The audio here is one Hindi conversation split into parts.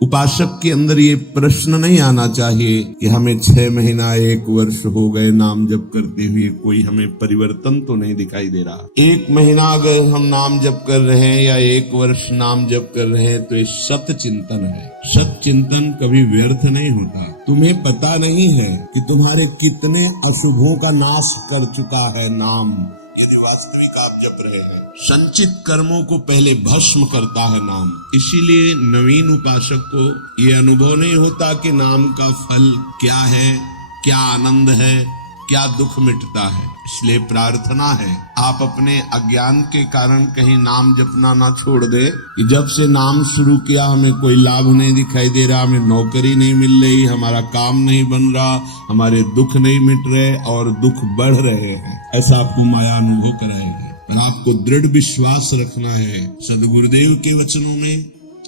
उपासक के अंदर ये प्रश्न नहीं आना चाहिए कि हमें 6 महीना 1 वर्ष हो गए नाम जप करते हुए, कोई हमें परिवर्तन तो नहीं दिखाई दे रहा। 1 महीना अगर हम नाम जप कर रहे हैं या 1 वर्ष नाम जप कर रहे हैं तो ये सत चिंतन है। सत चिंतन कभी व्यर्थ नहीं होता। तुम्हें पता नहीं है कि तुम्हारे कितने अशुभों का नाश कर चुका है नाम, यदि वास्तविक आप जप रहे हैं। संचित कर्मों को पहले भस्म करता है नाम। इसीलिए नवीन उपासक को ये अनुभव नहीं होता कि नाम का फल क्या है, क्या आनंद है, क्या दुख मिटता है। इसलिए प्रार्थना है आप अपने अज्ञान के कारण कहीं नाम जपना ना छोड़ दे कि जब से नाम शुरू किया हमें कोई लाभ नहीं दिखाई दे रहा, हमें नौकरी नहीं मिल रही, हमारा काम नहीं बन रहा, हमारे दुख नहीं मिट रहे और दुख बढ़ रहे हैं। ऐसा आपको माया अनुभव कराएगी। पर आपको दृढ़ विश्वास रखना है सदगुरुदेव के वचनों में,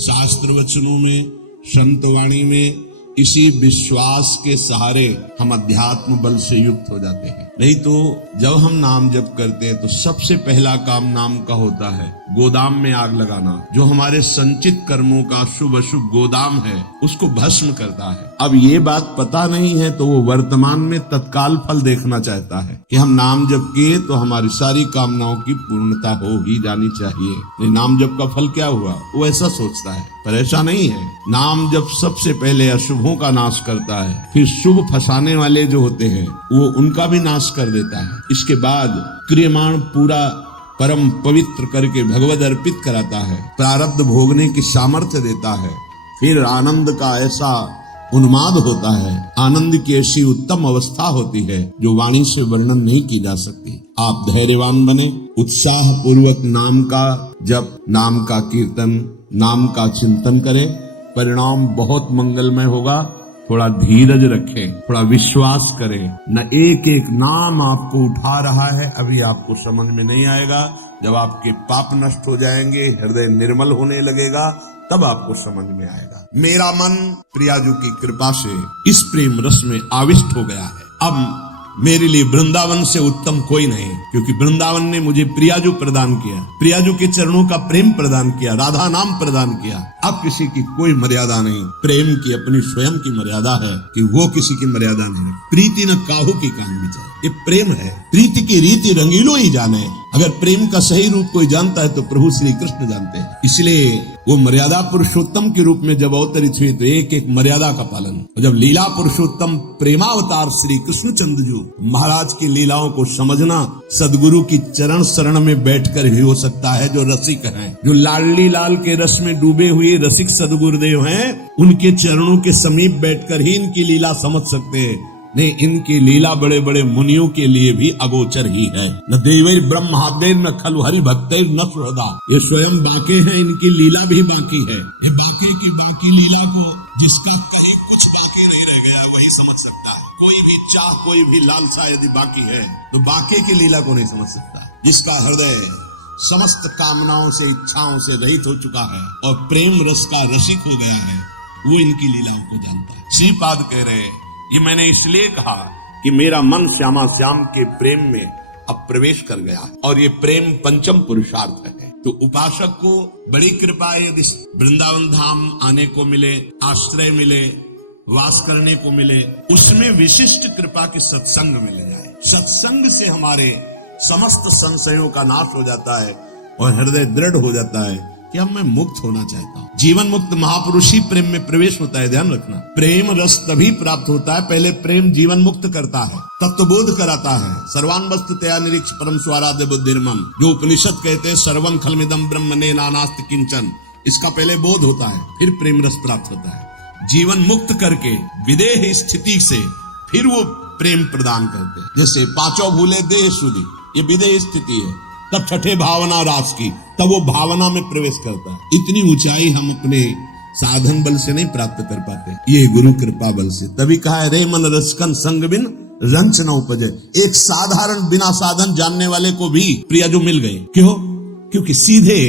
शास्त्र वचनों में, संत वाणी में। इसी विश्वास के सहारे हम अध्यात्म बल से युक्त हो जाते हैं। नहीं तो जब हम नाम जप करते हैं तो सबसे पहला काम नाम का होता है गोदाम में आग लगाना। जो हमारे संचित कर्मों का शुभ अशुभ गोदाम है उसको भस्म करता है। अब ये बात पता नहीं है तो वो वर्तमान में तत्काल फल देखना चाहता है कि हम नाम जप किए तो हमारी सारी कामनाओं की पूर्णता हो ही जानी चाहिए। ये नाम जप का फल क्या हुआ, वो ऐसा सोचता है, पर ऐसा नहीं है। नाम जप सबसे पहले अशुभों का नाश करता है, फिर शुभ फंसाने वाले जो होते हैं वो उनका भी नाश कर देता है। इसके बाद क्रियमाण पूरा परम पवित्र करके भगवद अर्पित कराता है, प्रारब्ध भोगने की सामर्थ्य देता है। फिर आनंद का ऐसा उन्माद होता है, आनंद की ऐसी उत्तम अवस्था होती है जो वाणी से वर्णन नहीं की जा सकती। आप धैर्यवान बने, उत्साह पूर्वक नाम का जप, नाम का कीर्तन, नाम का चिंतन करें, परिणाम बहुत मंगलमय होगा। थोड़ा धीरज रखें, थोड़ा विश्वास करें। न एक एक नाम आपको उठा रहा है, अभी आपको समझ में नहीं आएगा। जब आपके पाप नष्ट हो जाएंगे, हृदय निर्मल होने लगेगा, तब आपको समझ में आएगा। मेरा मन प्रियाजू की कृपा से इस प्रेम रस में आविष्ट हो गया है। अब मेरे लिए वृंदावन से उत्तम कोई नहीं, क्योंकि वृंदावन ने मुझे प्रियाजू प्रदान किया, प्रियाजू के चरणों का प्रेम प्रदान किया, राधा नाम प्रदान किया। अब किसी की कोई मर्यादा नहीं। प्रेम की अपनी स्वयं की मर्यादा है कि वो किसी की मर्यादा नहीं। प्रीति न काहू की कान बिचाए, ये प्रेम है। प्रीति की रीति रंगीलो ही जाने। अगर प्रेम का सही रूप कोई जानता है तो प्रभु श्री कृष्ण जानते हैं। इसलिए वो मर्यादा पुरुषोत्तम के रूप में जब अवतरित हुए तो एक एक मर्यादा का पालन। और जब लीला पुरुषोत्तम प्रेमावतार श्री कृष्णचंद्र जी महाराज की लीलाओं को समझना सदगुरु की चरण शरण में बैठकर ही हो सकता है। जो रसिक हैं, जो लाडली लाल के रस में डूबे हुए रसिक सदगुरुदेव हैं, उनके चरणों के समीप बैठकर ही इनकी लीला समझ सकते हैं। नहीं, इनकी लीला बड़े बड़े मुनियों के लिए भी अगोचर ही है। न देवै ब्रह्मादेव न खलु हरि भक्तेर न सुहृदा। ये स्वयं बाके हैं, इनकी लीला भी बाकी है। ये बाके की बाकी लीला को जिसका कहीं कुछ बाकी नहीं रह गया वही समझ सकता है। कोई भी चाह, कोई भी लालसा यदि बाकी है तो बाके की लीला को नहीं समझ सकता। जिसका हृदय समस्त कामनाओं से, इच्छाओं से रहित हो चुका है और प्रेम रस का रसिक हो गया है, वो इनकी लीलाओं को जानता है। श्रीपाद कह रहे हैं, ये मैंने इसलिए कहा कि मेरा मन श्यामा श्याम के प्रेम में अब प्रवेश कर गया और ये प्रेम पंचम पुरुषार्थ है। तो उपासक को बड़ी कृपा यदि वृंदावन धाम आने को मिले, आश्रय मिले, वास करने को मिले, उसमें विशिष्ट कृपा के सत्संग मिल जाए। सत्संग से हमारे समस्त संशयों का नाश हो जाता है और हृदय दृढ़ हो जाता है कि अब मैं मुक्त होना चाहता हूँ। जीवन मुक्त महापुरुष ही प्रेम में प्रवेश होता है। ध्यान रखना, प्रेम रस तभी प्राप्त होता है, पहले प्रेम जीवन मुक्त करता है, तत्वबोध कराता है। सर्वान वस्तु तया निरीक्ष परम स्वाराध्य बुद्धिर्मम, जो उपनिषद कहते हैं सर्वम खलमिदम ब्रह्म ने नानास्त किंचन, इसका पहले बोध होता है, फिर प्रेम रस प्राप्त होता है। जीवन मुक्त करके विदेह स्थिति से फिर वो प्रेम प्रदान करते हैं। जैसे पांचों भूले देह सुधी, ये विदेह स्थिति है। तब छठे भावना रास की, तब वो भावना में प्रवेश करता है। इतनी ऊंचाई हम अपने साधन बल से नहीं प्राप्त कर पाते, ये गुरु कृपा बल से। तभी कहा है, रे मन रसकन संग बिन रंच न उपजे। एक साधारण बिना साधन जानने वाले को भी प्रियाजू मिल गए। क्यों? क्योंकि सीधे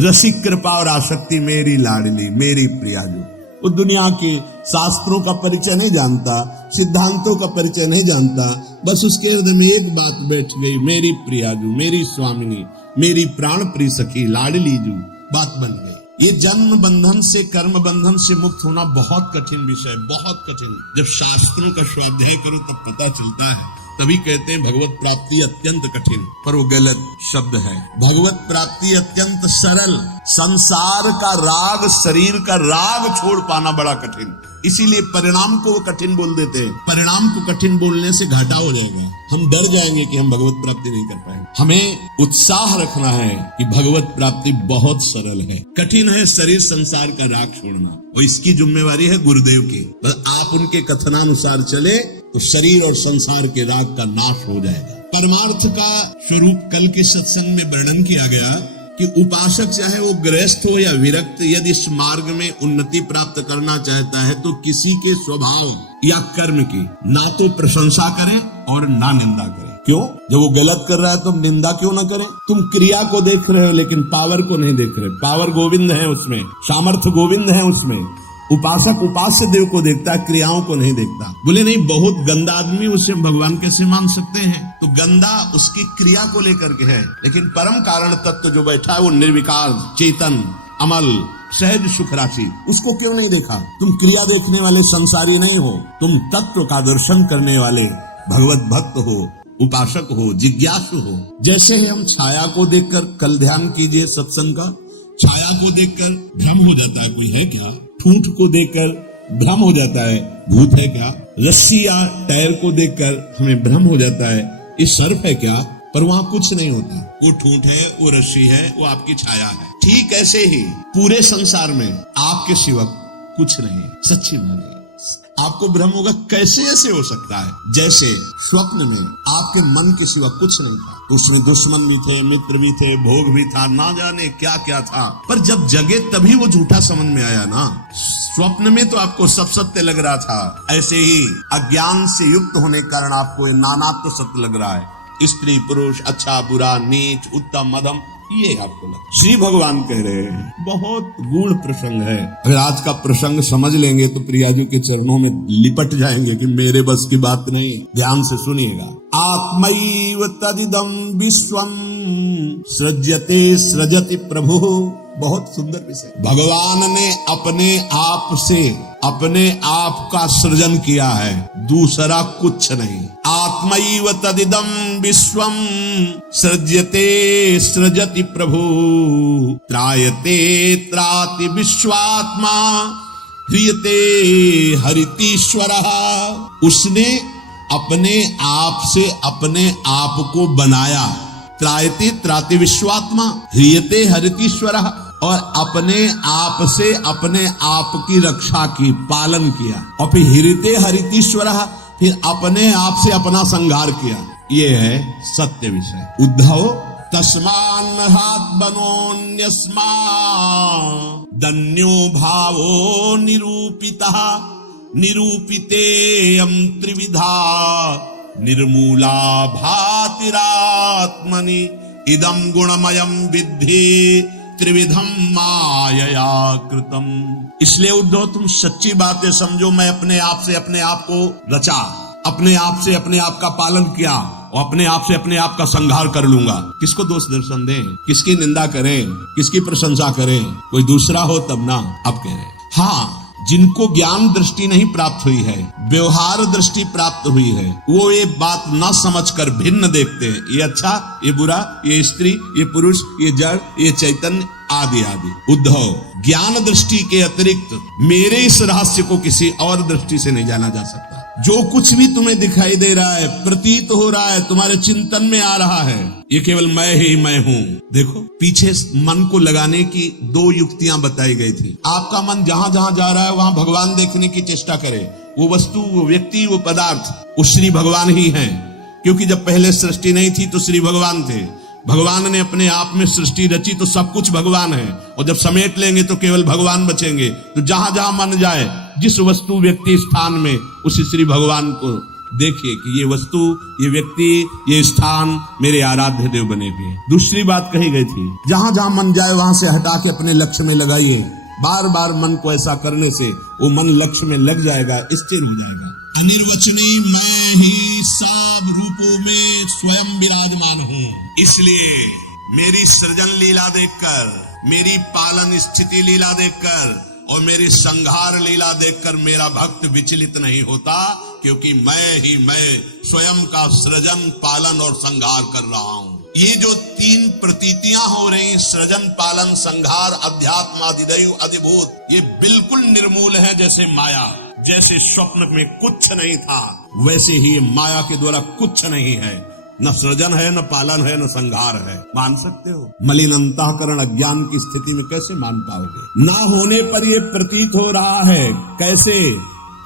रसिक कृपा और आसक्ति मेरी लाडली, मेरी प्रियाजू। वो दुनिया के शास्त्रों का परिचय नहीं जानता, सिद्धांतों का परिचय नहीं जानता, बस उसके हृदय में एक बात बैठ गई, मेरी प्रियाजू, मेरी स्वामिनी, मेरी प्राण प्रिय सखी, लाडली जू, बात बन गई। ये जन्म बंधन से, कर्म बंधन से मुक्त होना बहुत कठिन विषय, बहुत कठिन। जब शास्त्रों का स्वाध्याय करो तब पता चलता है। तभी कहते हैं भगवत प्राप्ति अत्यंत कठिन, पर वो गलत शब्द है। भगवत प्राप्ति अत्यंत सरल। संसार का राग, शरीर का राग छोड़ पाना बड़ा कठिन, इसीलिए परिणाम को वो कठिन बोल देते हैं। परिणाम को कठिन बोलने से घाटा हो जाएगा, हम डर जाएंगे कि हम भगवत प्राप्ति नहीं कर पाएंगे। हमें उत्साह रखना है कि भगवत प्राप्ति बहुत सरल है। कठिन है शरीर संसार का राग छोड़ना, और इसकी जिम्मेवारी है गुरुदेव की। बस आप उनके कथनानुसार चले तो शरीर और संसार के राग का नाश हो जाएगा। परमार्थ का स्वरूप कल के सत्संग में वर्णन किया गया कि उपासक चाहे वो गृहस्थ हो या विरक्त, यदि इस मार्ग में उन्नति प्राप्त करना चाहता है तो किसी के स्वभाव या कर्म की ना तो प्रशंसा करे और ना निंदा करे। क्यों? जब वो गलत कर रहा है तो निंदा क्यों ना करें? तुम क्रिया को देख रहे हो लेकिन पावर को नहीं देख रहे। पावर गोविंद है उसमें, सामर्थ्य गोविंद है उसमें। उपासक उपास्य देव को देखता है, क्रियाओं को नहीं देखता। बोले नहीं, बहुत गंदा आदमी, उसे भगवान कैसे मान सकते हैं? तो गंदा उसकी क्रिया को लेकर के है, लेकिन परम कारण तत्व जो बैठा है वो निर्विकार, चेतन, अमल, सहज सुख राशि, उसको क्यों नहीं देखा? तुम क्रिया देखने वाले संसारी नहीं हो, तुम तत्व का दर्शन करने वाले भगवत भक्त हो, उपासक हो, जिज्ञासु हो। जैसे ही हम छाया को देखकर, कल ध्यान कीजिए सत्संग का, छाया को देखकर भ्रम हो जाता है, कोई है क्या? ठूठ को देखकर भ्रम हो जाता है, भूत है क्या? रस्सी या टायर को देखकर हमें भ्रम हो जाता है, ये सर्प है क्या? पर वहां कुछ नहीं होता, वो ठूठ है, वो रस्सी है, वो आपकी छाया है। ठीक ऐसे ही पूरे संसार में आपके सिवा कुछ नहीं है। सच्ची बात है, आपको भ्रम होगा, कैसे ऐसे हो सकता है? जैसे स्वप्न में आपके मन के सिवा कुछ नहीं था, तो उसमें दुश्मन भी थे, मित्र भी थे, भोग भी था, ना जाने क्या क्या था, पर जब जगे तभी वो झूठा समझ में आया ना। स्वप्न में तो आपको सब सत्य लग रहा था, ऐसे ही अज्ञान से युक्त होने के कारण आपको ये नानात्व सत्य लग रहा है। स्त्री पुरुष, अच्छा बुरा, नीच उत्तम मध्यम, ये आपको लगा। श्री भगवान कह रहे हैं बहुत गूढ़ प्रसंग है। अगर आज का प्रसंग समझ लेंगे तो प्रिया जी के चरणों में लिपट जाएंगे कि मेरे बस की बात नहीं। ध्यान से सुनिएगा। आत्मैव तदिदं विश्वम सृज्यते सृजति प्रभु। बहुत सुंदर विषय। भगवान ने अपने आप से अपने आप का सृजन किया है, दूसरा कुछ नहीं। आत्मैव तदिदं विश्वम सृज्यते सृजति प्रभु त्रायते त्राति विश्वात्मा ह्रियते हरितीश्वरः। उसने अपने आप से अपने आप को बनाया। त्रायते त्राति विश्वात्मा ह्रियते हरितीश्वरः, और अपने आप से अपने आप की रक्षा की, पालन किया। और फिर ह्रियते हरितीश्वरः, फिर अपने आप से अपना संहार किया। ये है सत्य विषय। उद्धव तस्मान् हात्मनोऽन्यस्मा दन्यो भावो निरूपितः निरूपितेयं त्रिविधा निर्मूला भातिरात्मनि इदं गुणमयं विद्धि त्रिविधम मायया कृतम। इसलिए उद्धव तुम सच्ची बातें समझो। मैं अपने आप से अपने आप को रचा, अपने आप से अपने आप का पालन किया, और अपने आप से अपने आप का संहार कर लूंगा। किसको दोष दर्शन दें, किसकी निंदा करें, किसकी प्रशंसा करें? कोई दूसरा हो तब ना। अब कह रहे हाँ, जिनको ज्ञान दृष्टि नहीं प्राप्त हुई है, व्यवहार दृष्टि प्राप्त हुई है, वो ये बात न समझकर भिन्न देखते हैं। ये अच्छा, ये बुरा, ये स्त्री, ये पुरुष, ये जड़, ये चैतन्य, आदि आदि। उद्धव ज्ञान दृष्टि के अतिरिक्त मेरे इस रहस्य को किसी और दृष्टि से नहीं जाना जा सकता। जो कुछ भी तुम्हें दिखाई दे रहा है, प्रतीत हो रहा है, तुम्हारे चिंतन में आ रहा है, ये केवल मैं ही मैं हूँ। देखो, पीछे मन को लगाने की दो युक्तियां बताई गई थी। आपका मन जहां जहां जा रहा है वहां भगवान देखने की चेष्टा करे। वो वस्तु, वो व्यक्ति, वो पदार्थ, वो श्री भगवान ही है। क्योंकि जब पहले सृष्टि नहीं थी तो श्री भगवान थे। भगवान ने अपने आप में सृष्टि रची तो सब कुछ भगवान है, और जब समेट लेंगे तो केवल भगवान बचेंगे। तो जहां जहां मन जाए, जिस वस्तु व्यक्ति स्थान में, उसी श्री भगवान को देखिए कि ये वस्तु, ये व्यक्ति, ये स्थान मेरे आराध्य देव बने हुए। दूसरी बात कही गई थी, जहां जहां मन जाए वहां से हटा के अपने लक्ष्य में लगाइए। बार बार मन को ऐसा करने से वो मन लक्ष्य में लग जाएगा, स्थिर हो जाएगा। अनिर्वचनीय मैं ही सब रूपों में स्वयं विराजमान हूँ। इसलिए मेरी सृजन लीला देखकर, मेरी पालन स्थिति लीला देखकर और मेरी संहार लीला देखकर मेरा भक्त विचलित नहीं होता, क्योंकि मैं स्वयं का सृजन, पालन और संहार कर रहा हूं। ये जो तीन प्रतीतियां हो रही, सृजन, पालन, संहार, अध्यात्म, अधिदैव, अधिभूत, ये बिल्कुल निर्मूल है। जैसे माया, जैसे स्वप्न में कुछ नहीं था, वैसे ही माया के द्वारा कुछ नहीं है। न सृजन है, न पालन है, न संहार है। मान सकते हो? मलिन अंतःकरण अज्ञान की स्थिति में कैसे मान पाओगे? ना होने पर ये प्रतीत हो रहा है। कैसे?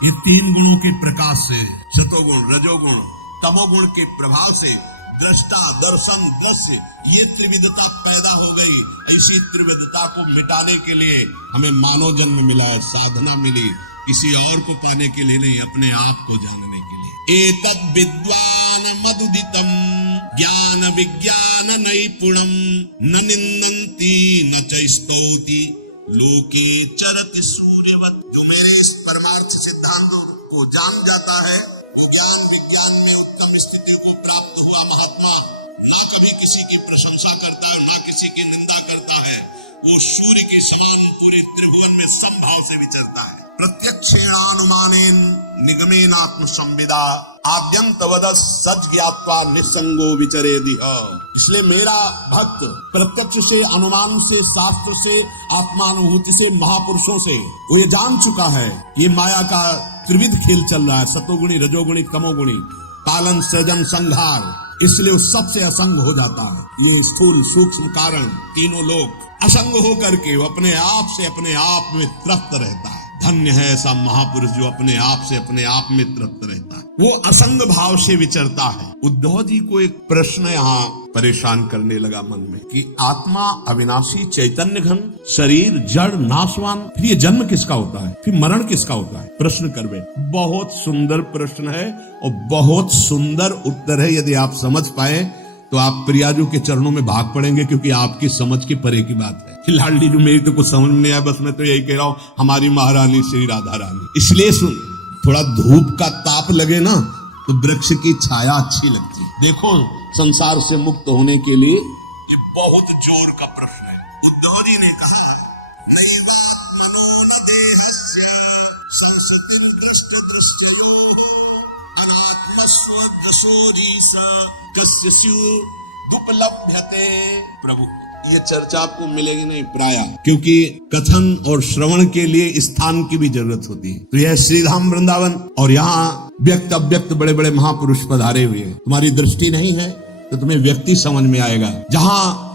ये तीन गुणों के प्रकाश से, सतोगुण, रजोगुण, तमोगुण के प्रभाव से दृष्टा, दर्शन, दृश्य, ये त्रिविधता पैदा हो गई। ऐसी त्रिविधता को मिटाने के लिए हमें मानव जन्म मिला, साधना मिली, किसी और को पाने के लिए नहीं, अपने आप को जानने के लिए। एतद् विद्वान मदुदितम ज्ञान विज्ञान नैपुणम न निन्दन्ति न च स्तौति लोके चरति सूर्यवत्। जो मेरे इस परमार्थ सिद्धांतों को जान जाता है, वो ज्ञान विज्ञान में उत्तम स्थिति को प्राप्त हुआ महात्मा ना कभी किसी की प्रशंसा करता है, ना किसी की निंदा करता है। वो सूर्य के समान पूरे त्रिभुवन में समभाव से विचरता है। प्रत्यक्षेणानुमानेन निगमेन आत्म संविदा आद्यंतवद सच ज्ञात्वा निसंगो विचरेदिह। इसलिए मेरा भक्त प्रत्यक्ष से, अनुमान से, शास्त्र से, आत्मानुभूति से, महापुरुषों से वो ये जान चुका है ये माया का त्रिविध खेल चल रहा है, सतोगुणी, रजोगुणी, तमोगुणी, पालन, सृजन, संहार। इसलिए वो सबसे असंग हो जाता है। ये स्थूल सूक्ष्म कारण तीनों लोग असंग होकर के वो अपने आप में तृप्त रहता है। धन्य है ऐसा महापुरुष जो अपने आप में तृप्त रहता है, वो असंग भाव से विचरता है। उद्धव जी को एक प्रश्न यहाँ परेशान करने लगा मन में कि आत्मा अविनाशी, चैतन्य घन, शरीर जड़, नाशवान, फिर ये जन्म किसका होता है, फिर मरण किसका होता है? प्रश्न कर बैठे। बहुत सुंदर प्रश्न है और बहुत सुंदर उत्तर है। यदि आप समझ पाए तो आप प्रियाजू के चरणों में भाग पड़ेंगे, क्योंकि आपकी समझ के परे की बात है। लाडली जो मेरी तो कुछ समझ में नहीं आया, बस मैं तो यही कह रहा हूँ, हमारी महारानी श्री राधा रानी। इसलिए सुन, थोड़ा धूप का ताप लगे ना तो वृक्ष की छाया अच्छी लगती है। देखो, संसार से मुक्त होने के लिए ये बहुत जोर का प्रश्न है। उद्धव जी ने कहा, प्रभु ये चर्चा आपको मिलेगी नहीं प्राय, क्योंकि कथन और श्रवण के लिए स्थान की भी जरूरत होती है। तो यह श्रीधाम वृंदावन और यहाँ व्यक्त अव्यक्त बड़े बड़े महापुरुष पधारे हुए हैं। तुम्हारी दृष्टि नहीं है तो तुम्हें व्यक्ति समझ में आएगा। जहाँ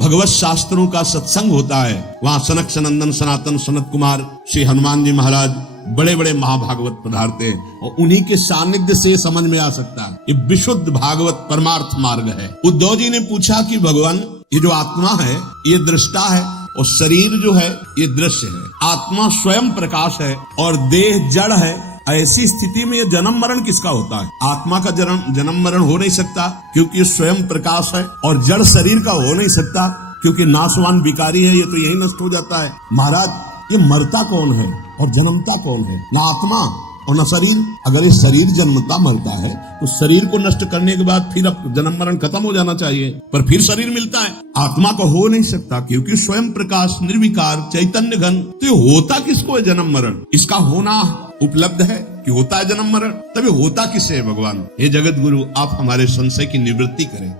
भगवत शास्त्रों का सत्संग होता है वहाँ सनक सनंदन सनातन सनत कुमार श्री हनुमान जी महाराज बड़े बड़े महाभागवत पधारते हैं और उन्हीं के सानिध्य से समझ में आ सकता है। ये विशुद्ध भागवत परमार्थ मार्ग है। उद्धव जी ने पूछा कि भगवान, ये जो आत्मा है ये दृष्टा है और शरीर जो है ये दृश्य है। आत्मा स्वयं प्रकाश है और देह जड़ है। ऐसी स्थिति में ये जन्म मरण किसका होता है? आत्मा का जन्म मरण हो नहीं सकता, क्योंकि ये स्वयं प्रकाश है, और जड़ शरीर का हो नहीं सकता, क्योंकि नाशवान विकारी है, ये तो यही नष्ट हो जाता है। महाराज, ये मरता कौन है और जन्मता कौन है? ना आत्मा और न शरीर। अगर ये शरीर जन्मता मरता है तो शरीर को नष्ट करने के बाद फिर अब जन्म मरण खत्म हो जाना चाहिए, पर फिर शरीर मिलता है। आत्मा को हो नहीं सकता, क्योंकि स्वयं प्रकाश, निर्विकार, चैतन्य घन। तो ये होता किसको है जन्म मरण? इसका होना उपलब्ध है कि होता है जन्म मरण, तभी होता किससे है भगवान? हे जगत गुरु, आप हमारे संशय की निवृत्ति करें।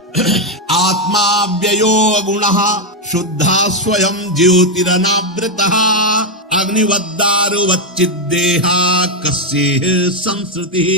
आत्मा व्ययो गुणः शुद्धा स्वयं ज्योतिरनावृतः अग्निवद्दारो वच्चिद्देहा कस्येह संसृतिः।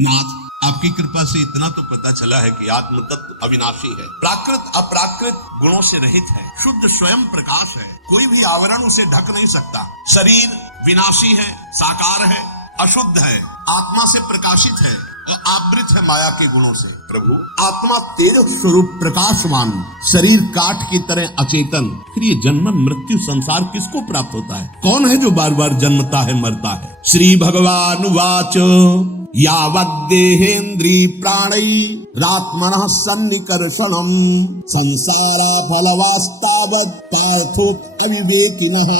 नाथ, आपकी कृपा से इतना तो पता चला है कि आत्म तत्व अविनाशी है, प्राकृत अप्राकृत गुणों से रहित है, शुद्ध स्वयं प्रकाश है, कोई भी आवरण उसे ढक नहीं सकता। शरीर विनाशी है, साकार है, अशुद्ध है, आत्मा से प्रकाशित है और आवृत है माया के गुणों से। प्रभु, आत्मा तेज स्वरूप प्रकाशमान, शरीर काठ की तरह अचेतन, फिर ये जन्म मृत्यु संसार किसको प्राप्त होता है? कौन है जो बार बार जन्मता है, मरता है? श्री भगवान वाच, यावद्देहेन्द्री प्राणै रात्मनः सन्निकर्षणम् संसारा फलवास्तावत् पार्थोप अविवेकिनः।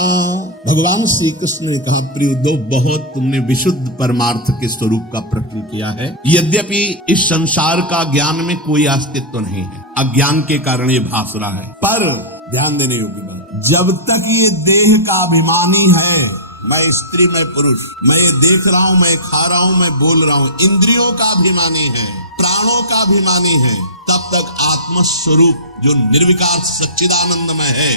भगवान श्री कृष्ण ने कहा, प्रिय दो, बहुत तुमने विशुद्ध परमार्थ के स्वरूप का प्रश्न किया है। यद्यपि इस संसार का ज्ञान में कोई अस्तित्व नहीं है, अज्ञान के कारण ये भास रहा है, पर ध्यान देने योग्य बात, जब तक ये देह का अभिमानी है, मैं स्त्री मैं पुरुष, मैं ये देख रहा हूँ, मैं खा रहा हूँ, मैं बोल रहा हूँ, इंद्रियों का अभिमानी है, प्राणों का अभिमानी है, तब तक आत्मस्वरूप जो निर्विकार सच्चिदानंदमय है,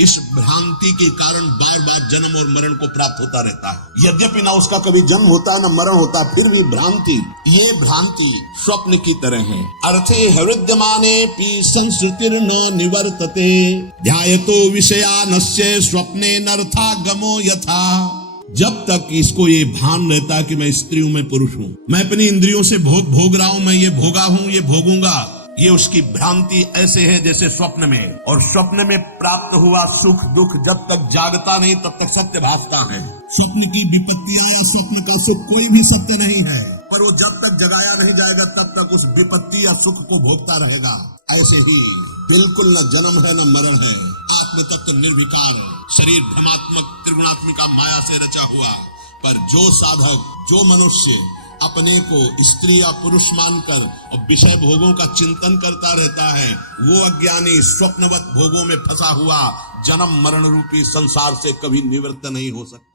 इस भ्रांति के कारण बार बार जन्म और मरण को प्राप्त होता रहता है। यद्यपि ना उसका कभी जन्म होता है ना मरण होता है, फिर भी भ्रांति, ये भ्रांति स्वप्न की तरह है। अर्थे हृद्यमाने पी संस्कृतिर न निवर्तते ध्यायतो विषयानस्य स्वप्ने नर्थागमो यथा। जब तक इसको ये भान रहता है कि मैं स्त्री हूं, मैं पुरुष हूं, मैं अपनी इंद्रियों से भोग रहा हूं, मैं ये भोगा हूं, ये भोगूंगा, ये उसकी भ्रांति ऐसे है जैसे स्वप्न में। और स्वप्न में प्राप्त हुआ सुख दुख जब तक जागता नहीं तब तक सत्य भासता है। स्वप्न की विपत्तियां या स्वप्न का सुख कोई भी सत्य नहीं है, पर वो जब तक जगाया नहीं जाएगा तब तक उस विपत्ति या सुख को भोगता रहेगा। ऐसे ही बिल्कुल न जन्म है न मरण है, आत्म तत्व निर्विकार है, शरीर भ्रमात्मक त्रिगुणात्मिका माया से रचा हुआ। पर जो साधक, जो मनुष्य अपने को स्त्री या पुरुष मानकर और विषय भोगों का चिंतन करता रहता है, वो अज्ञानी स्वप्नवत भोगों में फंसा हुआ जन्म मरण रूपी संसार से कभी निवृत्त नहीं हो सकता।